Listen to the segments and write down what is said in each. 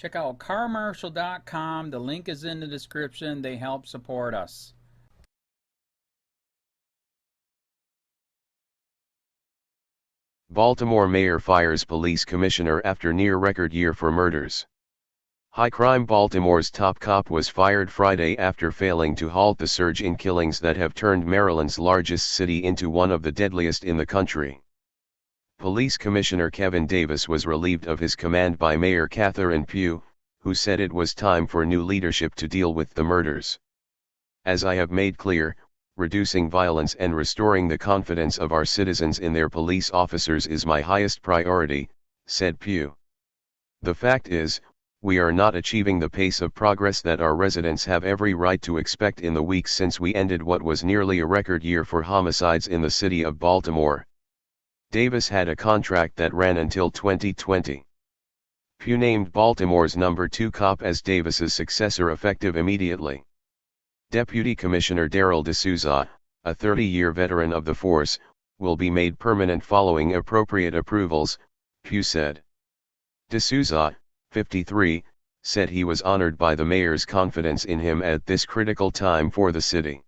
Check out carmarshal.com. The link is in the description. They help support us. Baltimore mayor fires police commissioner after near-record year for murders. High crime. Baltimore's top cop was fired Friday after failing to halt the surge in killings that have turned Maryland's largest city into one of the deadliest in the country. Police Commissioner Kevin Davis was relieved of his command by Mayor Catherine Pugh, who said it was time for new leadership to deal with the murders. "As I have made clear, reducing violence and restoring the confidence of our citizens in their police officers is my highest priority," said Pugh. "The fact is, we are not achieving the pace of progress that our residents have every right to expect in the weeks since we ended what was nearly a record year for homicides in the city of Baltimore." Davis had a contract that ran until 2020. Pugh named Baltimore's number 2 cop as Davis's successor effective immediately. Deputy Commissioner Darrell D'Souza, a 30-year veteran of the force, will be made permanent following appropriate approvals, Pugh said. D'Souza, 53, said he was honored by the mayor's confidence in him at this critical time for the city.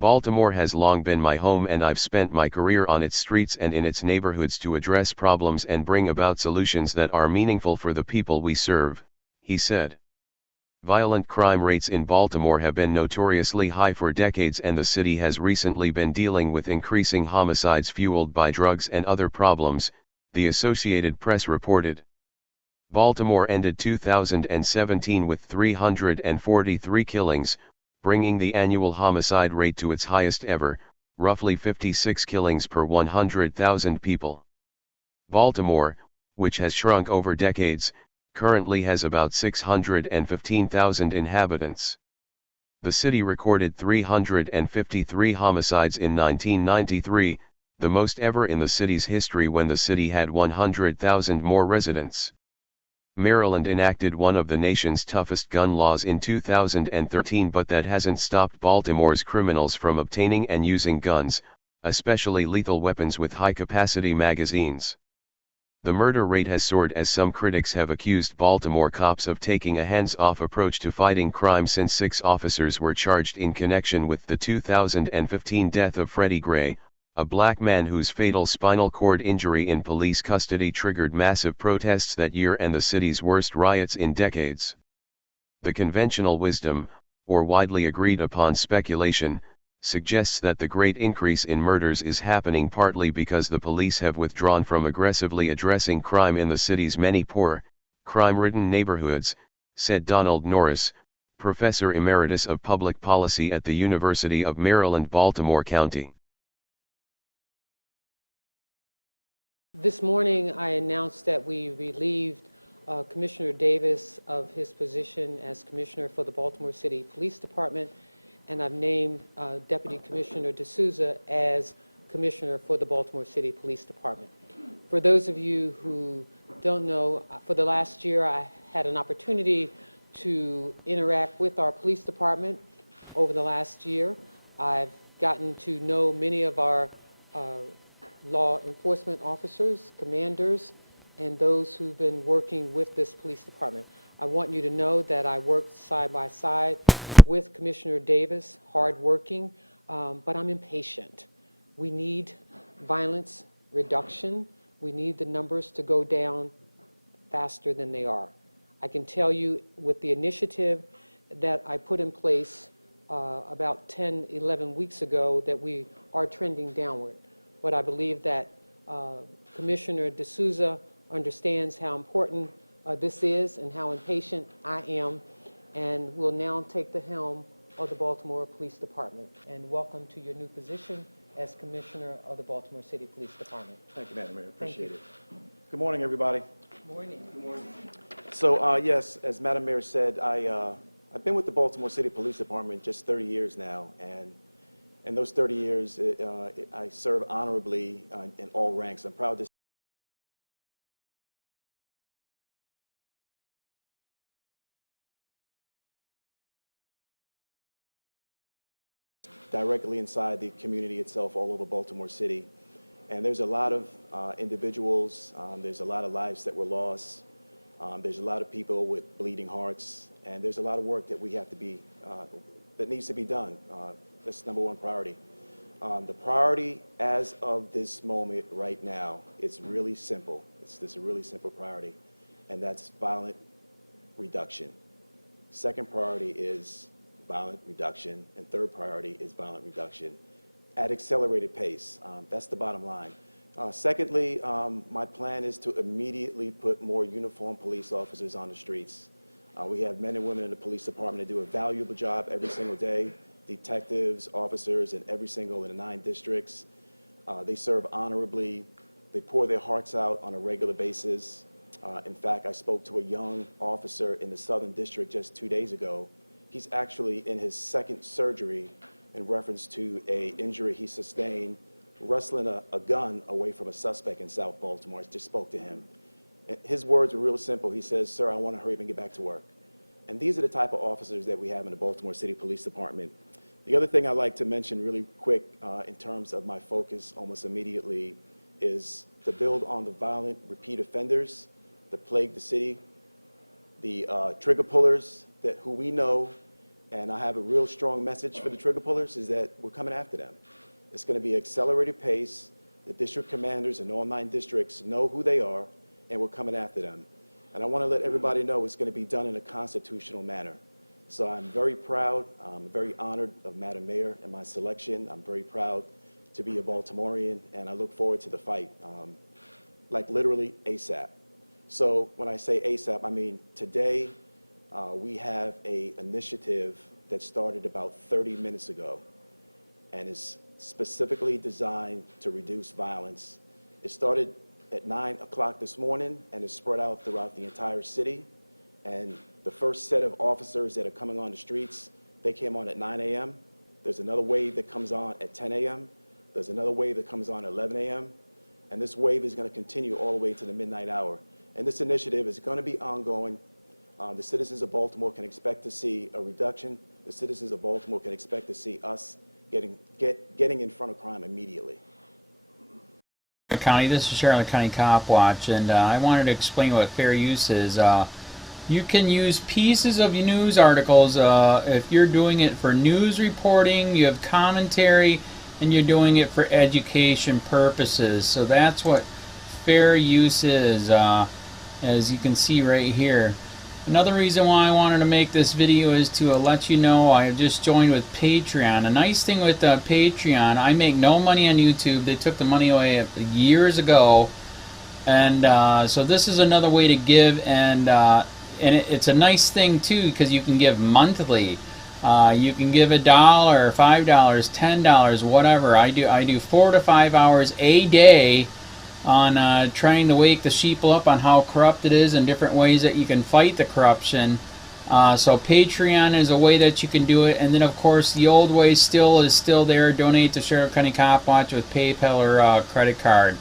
"Baltimore has long been my home and I've spent my career on its streets and in its neighborhoods to address problems and bring about solutions that are meaningful for the people we serve," he said. Violent crime rates in Baltimore have been notoriously high for decades, and the city has recently been dealing with increasing homicides fueled by drugs and other problems, the Associated Press reported. Baltimore ended 2017 with 343 killings, bringing the annual homicide rate to its highest ever, roughly 56 killings per 100,000 people. Baltimore, which has shrunk over decades, currently has about 615,000 inhabitants. The city recorded 353 homicides in 1993, the most ever in the city's history when the city had 100,000 more residents. Maryland enacted one of the nation's toughest gun laws in 2013, but that hasn't stopped Baltimore's criminals from obtaining and using guns, especially lethal weapons with high-capacity magazines. The murder rate has soared as some critics have accused Baltimore cops of taking a hands-off approach to fighting crime since 6 officers were charged in connection with the 2015 death of Freddie Gray, a black man whose fatal spinal cord injury in police custody triggered massive protests that year and the city's worst riots in decades. The conventional wisdom, or widely agreed upon speculation, suggests that the great increase in murders is happening partly because the police have withdrawn from aggressively addressing crime in the city's many poor, crime-ridden neighborhoods, said Donald Norris, Professor Emeritus of Public Policy at the University of Maryland, Baltimore County. This morning I announced that we relieved Commissioner Davis of his position as Commissioner for the Baltimore City Police Department, and I've named Deputy Commissioner D'Souza as Commissioner for the Baltimore City Police Department. For those of you who don't know, for the last year I had an opportunity to interact with our police department over the last year. I've gotten to know many of our law enforcement officers, commanders, and those who've been working with this police department. I want you to know that I worked side by side with Commissioner Davis, hardworking, but I'm impatient. We need violence reduction. We need the numbers to go down faster than they are. I can tell you with the initiative that I put in place about 10, 11 weeks ago that we are trending downward. But I believe that Commissioner D'Souza understands how important this is and how impatient I am, and will now take the helm of the Baltimore Police Department. And welcome to your new position as Commissioner of the Baltimore City Police Department. Thank you, Madam Mayor. Appreciate it. Good morning, everybody. Good morning. Good morning. So, yes, as Madam Mayor said, I've been with the Baltimore City Police Department just 30 years now, and in those 30 years, I serve honorably in all ranks. I'm proud to directly inside the community itself all over Baltimore City. And there's a lot of individuals, there's a lot of lives that were lost There's a lot of people with bleeding hearts, and there's a lot of work that we have to be, that needs to be done. That's number one priority. The priority as of this moment right now, it's really simple. It's a really simple priority, and that's violent reduction. Second priority is violent reduction, and third priority is violent reduction at accelerated pace. That's the bottom line. Secondly, my plan is to immediately put more uniformed police officers on the streets. We have men and women in the police department that do a valuable job every single day, detectives, officers in every single in the 9 districts. They serve honorably. They pour their hearts out on a regular basis. In fact, I spoke to a young officer in the Southern District just 2 days ago. He's actually in his 2nd surgery in reference to an injury he sustained wrestling a gun away from a suspect in South Baltimore. I just spoke to him. And his words were real simple. He says, "Sir, I want to hurry up and get back to work." And these are the type of officers that we have in the Baltimore City Police Department. The other thing I'd like to mention really quick in terms of my focus almost immediately is to build on the violent repeat offenders that plague the city, the trigger pullers who we know, and I have a real strong message for the trigger pullers, is that we're coming after them. It's going to be accelerated pace. The district commanders in all 9 districts know who they are, and we're coming after them. And I want to let everybody know it's going to be done in a constitutional manner. So I'm very proud, I'm very honored of Madam Mayor and my selection. I'm very proud to be a Baltimorean, and I look forward to the fight, like literally ASAP. So when I say ASAP, I mean today we have an initiative that started about 30 minutes ago and is specifically designed to reduce violence. It started at 9 o'clock this morning and is spread out throughout the entire city. And the first set of officers that are coming on the streets, they came on at 9 a.m. There's another wave that comes on at 10 a.m. There's another wave that comes on at 11 a.m. And this wave is going to continue all the way to the midnight hour. And this initiative is going to be ongoing. The citizens of Baltimore can expect to see a reduction. The citizens of Baltimore can expect to see us getting in front of crime immediately. County, this is Charlotte County Cop Watch, and I wanted to explain what fair use is. You can use pieces of news articles if you're doing it for news reporting, you have commentary, and you're doing it for education purposes. So that's what fair use is, as you can see right here. Another reason why I wanted to make this video is to let you know I just joined with Patreon. A nice thing with Patreon, I make no money on YouTube. They took the money away years ago, and so this is another way to give, and it's a nice thing too because you can give monthly. You can give $1, $5, $10, whatever. I do 4 to 5 hours a day on trying to wake the sheeple up on how corrupt it is and different ways that you can fight the corruption. So Patreon is a way that you can do it, and then of course the old way is still there. Donate to Sheriff County Cop Watch with PayPal or credit card.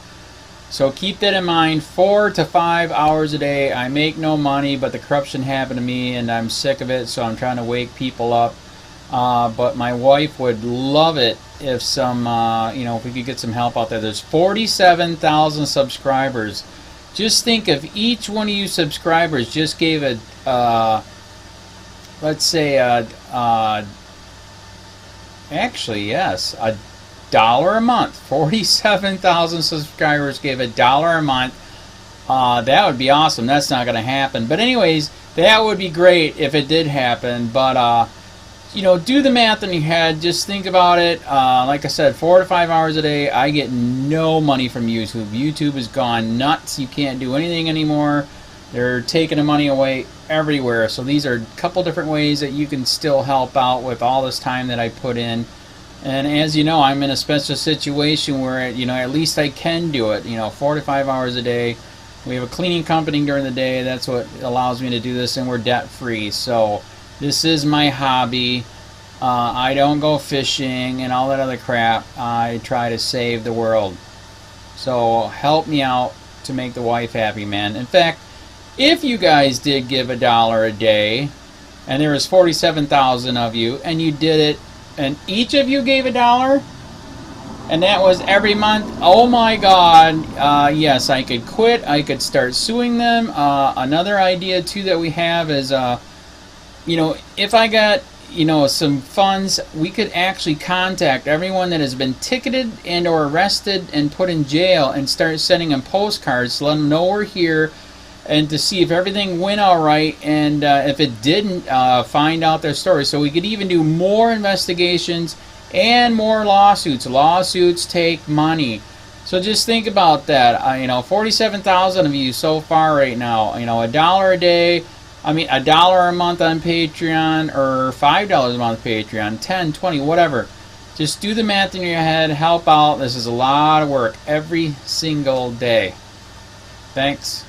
So keep that in mind. 4 to 5 hours a day. I make no money, but the corruption happened to me and I'm sick of it, so I'm trying to wake people up. But my wife would love it if if we could get some help out there. There's 47,000 subscribers. Just think if each one of you subscribers just gave let's say actually yes, $1 a month. 47,000 subscribers gave $1 a month. That would be awesome. That's not going to happen. But anyways, that would be great if it did happen. But do the math in your head. Just think about it. Like I said, 4 to 5 hours a day. I get no money from YouTube. YouTube has gone nuts. You can't do anything anymore. They're taking the money away everywhere. So these are a couple different ways that you can still help out with all this time that I put in. And as you know, I'm in a special situation where at least I can do it. 4 to 5 hours a day. We have a cleaning company during the day. That's what allows me to do this, and we're debt free. So this is my hobby. I don't go fishing and all that other crap. I try to save the world. So help me out to make the wife happy, man. In fact, if you guys did give $1 a day, and there was 47,000 of you, and you did it, and each of you gave $1, and that was every month. Oh my God, yes, I could quit. I could start suing them. Another idea too that we have is, you know, if I got, you know, some funds, we could actually contact everyone that has been ticketed and or arrested and put in jail and start sending them postcards to let them know we're here, and to see if everything went all right, and if it didn't, find out their story. So we could even do more investigations and more lawsuits. Lawsuits take money. So just think about that. You know, 47,000 of you so far right now. You know, $1 a day. I mean, $1 a month on Patreon, or $5 a month Patreon, 10, 20, whatever. Just do the math in your head. Help out. This is a lot of work every single day. Thanks.